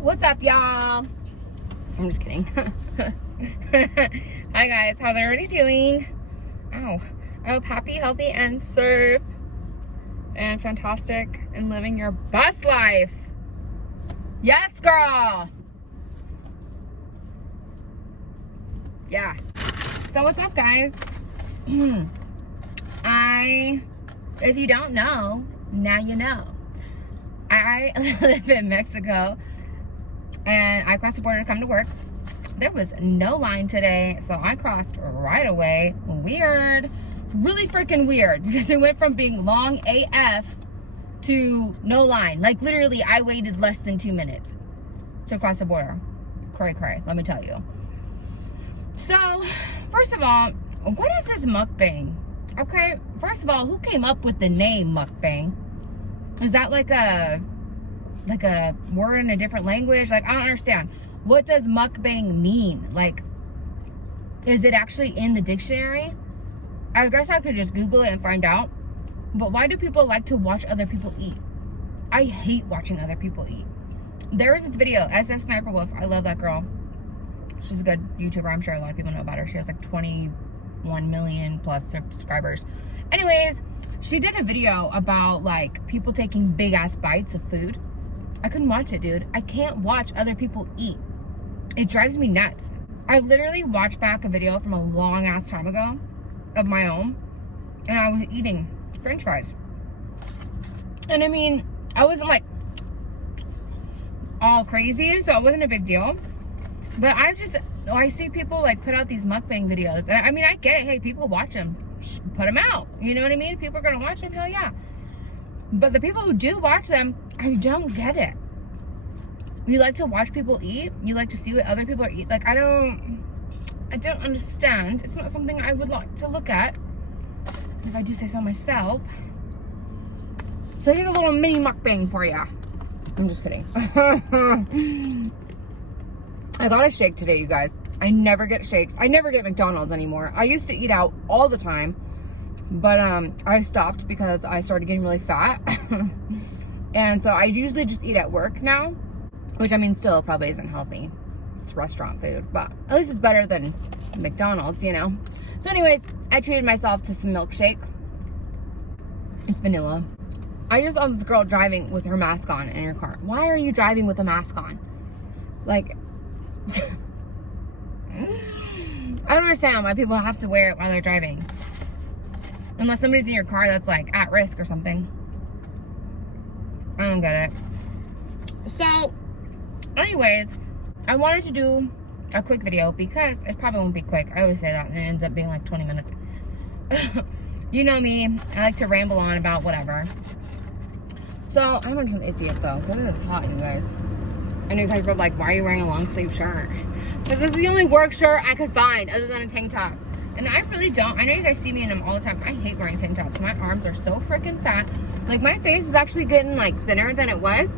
What's up, y'all? I'm just kidding. Hi guys, how's everybody doing? Ow. I hope happy, healthy, and safe and fantastic and living your best life. Yes, girl. Yeah. So what's up, guys? If you don't know, now you know. I live in Mexico and I crossed the border to come to work. There was no line today, so I crossed right away. Weird. Really freaking weird, because it went from being long AF to no line. Like literally I waited less than 2 minutes to cross the border. Cray, let me tell you. So, first of all, what is this mukbang? Okay, first of all, who came up with the name mukbang? Is that like a word in a different language? Like, I don't understand. What does mukbang mean? Like, is it actually in the dictionary? I guess I could just Google it and find out. But why do people like to watch other people eat? I hate watching other people eat. There was this video, SS Sniper Wolf. I love that girl. She's a good YouTuber. I'm sure a lot of people know about her. She has like 21 million plus subscribers. Anyways, she did a video about like people taking big ass bites of food. I couldn't watch it, dude. I can't watch other people eat. It drives me nuts. I literally watched back a video from a long ass time ago of my own, and I was eating French fries. And I mean, I wasn't like all crazy, so it wasn't a big deal. But I see people like put out these mukbang videos. And I mean, I get it. Hey, people watch them. Put them out. You know what I mean? People are going to watch them. Hell yeah. But the people who do watch them, I don't get it. You like to watch people eat? You like to see what other people are eating? Like, I don't understand. It's not something I would like to look at, if I do say so myself. So here's a little mini mukbang for ya. I'm just kidding. I got a shake today, you guys. I never get shakes. I never get McDonald's anymore. I used to eat out all the time, but I stopped because I started getting really fat. And so I usually just eat at work now, which I mean still probably isn't healthy. It's restaurant food, but at least it's better than McDonald's, you know? So anyways, I treated myself to some milkshake. It's vanilla. I just saw this girl driving with her mask on in her car. Why are you driving with a mask on? Like, I don't understand why people have to wear it while they're driving. Unless somebody's in your car that's like at risk or something. I don't get it. So, anyways, I wanted to do a quick video because it probably won't be quick. I always say that and it ends up being like 20 minutes. You know me. I like to ramble on about whatever. So, I'm gonna turn the AC up though because it is hot, you guys. I know you guys were like, why are you wearing a long sleeve shirt? Because this is the only work shirt I could find other than a tank top. And I really don't. I know you guys see me in them all the time. I hate wearing tank tops. My arms are so freaking fat. Like my face is actually getting like thinner than it was.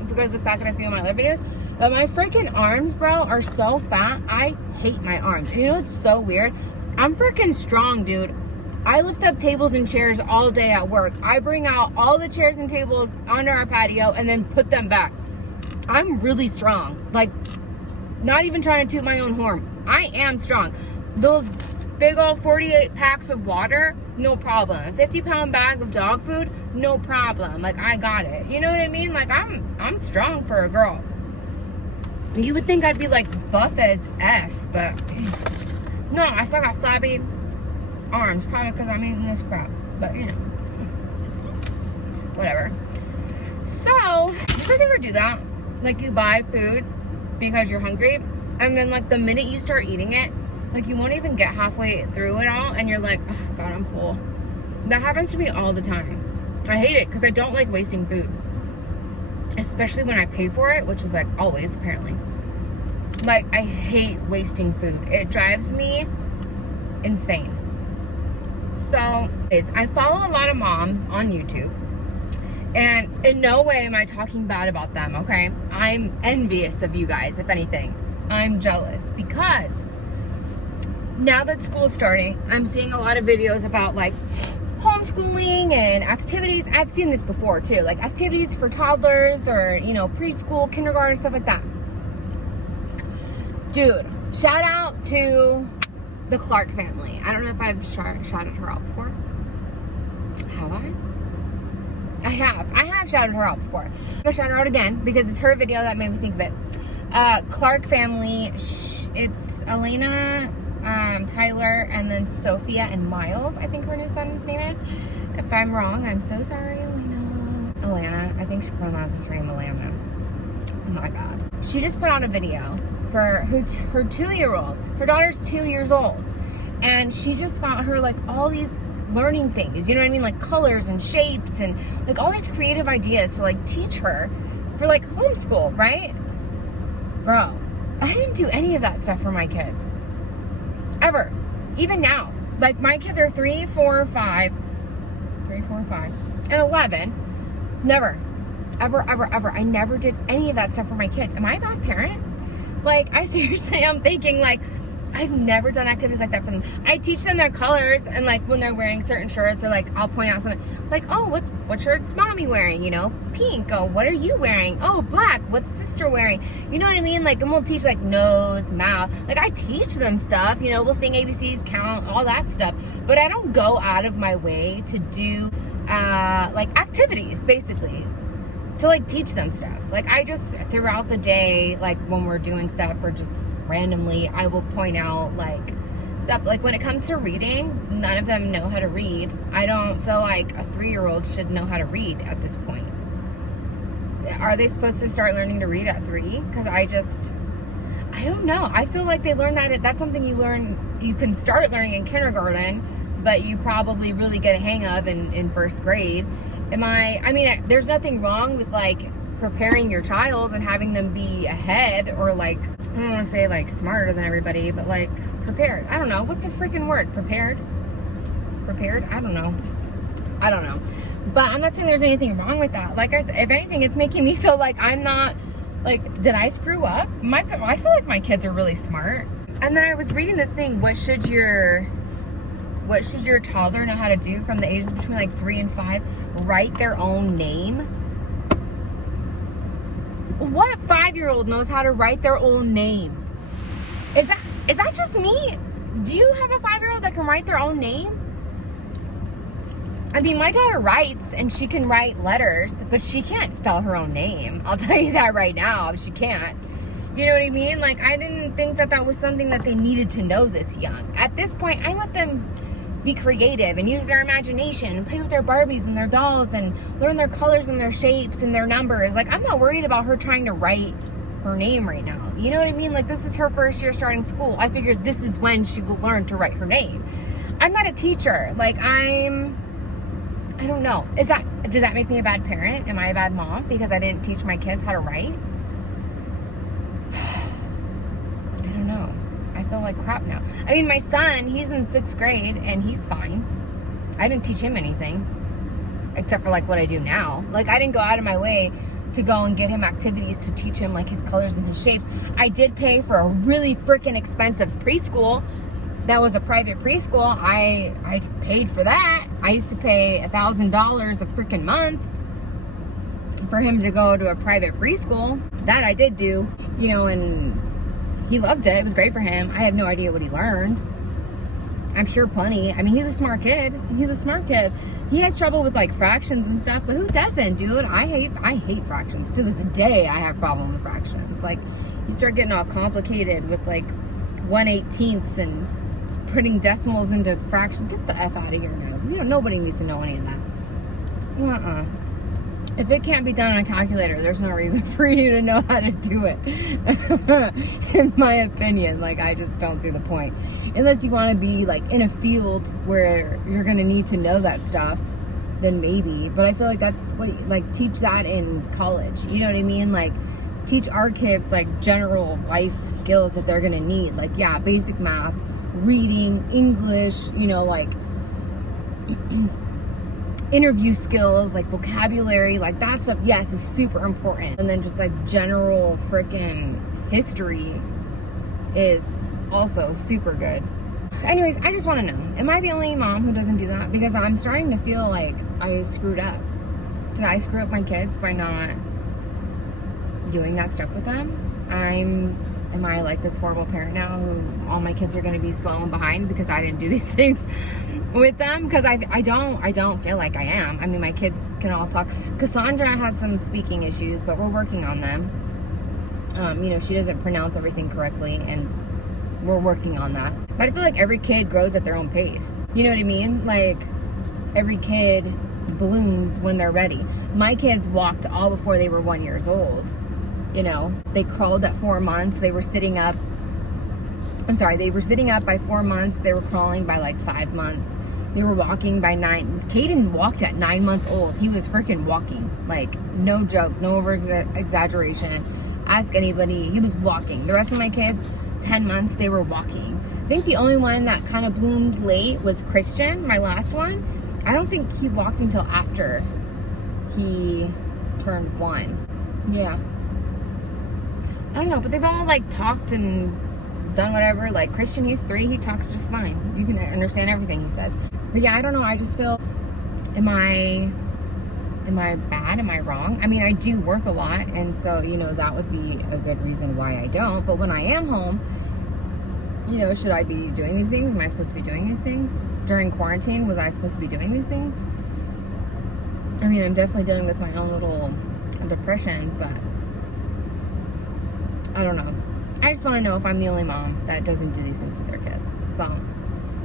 If you guys look back at a few of my other videos. But my freaking arms, bro, are so fat. I hate my arms. And you know what's so weird? I'm freaking strong, dude. I lift up tables and chairs all day at work. I bring out all the chairs and tables onto our patio and then put them back. I'm really strong. Like, not even trying to toot my own horn. I am strong. Those big old 48 packs of water, no problem. A 50-pound bag of dog food, no problem. Like, I got it. You know what I mean? Like, I'm strong for a girl. You would think I'd be like buff as F, but no, I still got flabby arms. Probably because I'm eating this crap. But, you know. Whatever. So, you guys ever do that? Like, you buy food because you're hungry, and then like the minute you start eating it, like you won't even get halfway through it all and you're like, oh god, I'm full. That happens to me all the time. I hate it because I don't like wasting food, especially when I pay for it, which is like always apparently. Like, I hate wasting food. It drives me insane. So I follow a lot of moms on YouTube, and in no way am I talking bad about them, okay? I'm envious of you guys, if anything. I'm jealous because now that school's starting, I'm seeing a lot of videos about like homeschooling and activities. I've seen this before too, like activities for toddlers or, you know, preschool, kindergarten, stuff like that. Dude, shout out to the Clark family. I don't know if I've shouted her out before. Have I? I have shouted her out before. I'm gonna shout her out again because it's her video that made me think of it. Clark family, it's Elena, Tyler, and then Sophia and Miles, I think her new son's name is. If I'm wrong, I'm so sorry, Elena. I think she pronounces her name Elena. Oh my God. She just put on a video for her 2-year-old. Her daughter's 2 years old. And she just got her like all these learning things, you know what I mean? Like colors and shapes and like all these creative ideas to like teach her for like homeschool, right? Bro, I didn't do any of that stuff for my kids. Ever. Even now. Like my kids are 3, 4, 5, and 11. Never. Ever. I never did any of that stuff for my kids. Am I a bad parent? Like, I seriously am thinking like, I've never done activities like that for them. I teach them their colors and like when they're wearing certain shirts or like I'll point out something like, oh, what shirt's mommy wearing? You know, pink. Oh, what are you wearing? Oh, black. What's sister wearing? You know what I mean? Like, and we'll teach like nose, mouth. Like I teach them stuff, you know, we'll sing ABCs, count, all that stuff. But I don't go out of my way to do like activities basically to like teach them stuff. Like I just throughout the day, like when we're doing stuff or just randomly, I will point out like stuff. Like when it comes to reading, none of them know how to read. I don't feel like a 3-year-old should know how to read at this point. Are they supposed to start learning to read at 3? Because I don't know. I feel like they learn that's something you can start learning in kindergarten, but you probably really get a hang of in first grade. I mean, there's nothing wrong with like preparing your child and having them be ahead or like, I don't want to say like smarter than everybody, but like prepared. I don't know. What's the freaking word? Prepared? I don't know. But I'm not saying there's anything wrong with that. Like I said, if anything, it's making me feel like I'm not, like, did I screw up? I feel like my kids are really smart. And then I was reading this thing, what should your toddler know how to do from the ages between like 3 and 5? Write their own name. What 5-year-old knows how to write their own name? Is that just me? Do you have a 5-year-old that can write their own name? I mean, my daughter writes and she can write letters, but she can't spell her own name. I'll tell you that right now. She can't. You know what I mean? Like, I didn't think that was something that they needed to know this young. At this point, I let them be creative and use their imagination and play with their Barbies and their dolls and learn their colors and their shapes and their numbers. Like, I'm not worried about her trying to write her name right now. You know what I mean? Like, this is her first year starting school. I figured this is when she will learn to write her name. I'm not a teacher. Like, I don't know. Does that make me a bad parent? Am I a bad mom because I didn't teach my kids how to write? I don't know. I feel like crap now. I mean, my son, he's in 6th grade and he's fine. I didn't teach him anything except for like what I do now. Like, I didn't go out of my way to go and get him activities to teach him like his colors and his shapes. I did pay for a really freaking expensive preschool. That was a private preschool. I paid for that. I used to pay $1,000 a freaking month for him to go to a private preschool. That I did do, you know, and he loved it. It was great for him. I have no idea what he learned. I'm sure plenty. I mean, he's a smart kid. He has trouble with like fractions and stuff, but who doesn't, dude? I hate fractions. To this day, I have a problem with fractions. Like, you start getting all complicated with like 1/18 and putting decimals into fractions. Get the F out of here now. Nobody needs to know any of that. If it can't be done on a calculator, there's no reason for you to know how to do it. In my opinion, like, I just don't see the point. Unless you want to be like in a field where you're going to need to know that stuff, then maybe. But I feel like that's what, like, teach that in college. You know what I mean? Like, teach our kids like general life skills that they're going to need. Like, yeah, basic math, reading, English, like interview skills, like vocabulary, like that stuff, yes, is super important. And then just like general freaking history is also super good. Anyways, I just want to know, am I the only mom who doesn't do that? Because I'm starting to feel like I screwed up. Did I screw up my kids by not doing that stuff with them? Am I like this horrible parent now who all my kids are going to be slow and behind because I didn't do these things with them? Because I don't feel like I am. I mean, my kids can all talk. Cassandra has some speaking issues, but we're working on them. You know, she doesn't pronounce everything correctly, and we're working on that. But I feel like every kid grows at their own pace. You know what I mean? Like, every kid blooms when they're ready. My kids walked all before they were 1 year old. You know, they crawled at 4 months. They were sitting up. They were sitting up by 4 months. They were crawling by like 5 months. They were walking by 9. Caden walked at 9 months old. He was freaking walking. Like, no joke, no over exaggeration. Ask anybody. He was walking. The rest of my kids, 10 months, they were walking. I think the only one that kind of bloomed late was Christian, my last one. I don't think he walked until after he turned 1. Yeah. I don't know, but they've all like talked and done whatever. Like Christian, he's 3, he talks just fine. You can understand everything he says. But yeah, I don't know. I just feel, am I bad? Am I wrong? I mean, I do work a lot, and so, you know, that would be a good reason why I don't. But when I am home, you know, should I be doing these things? Am I supposed to be doing these things? During quarantine, was I supposed to be doing these things? I mean, I'm definitely dealing with my own little depression, but I don't know. I just want to know if I'm the only mom that doesn't do these things with their kids. So,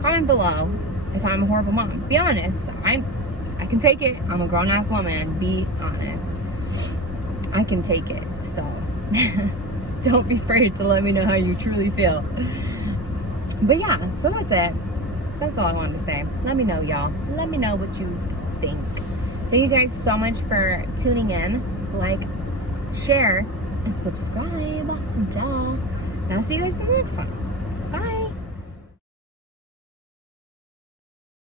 comment below if I'm a horrible mom. Be honest. I can take it. I'm a grown-ass woman. Be honest. I can take it. So, don't be afraid to let me know how you truly feel. But yeah, so that's it. That's all I wanted to say. Let me know, y'all. Let me know what you think. Thank you guys so much for tuning in. Like, share, and subscribe. Duh. And I'll see you guys in the next one.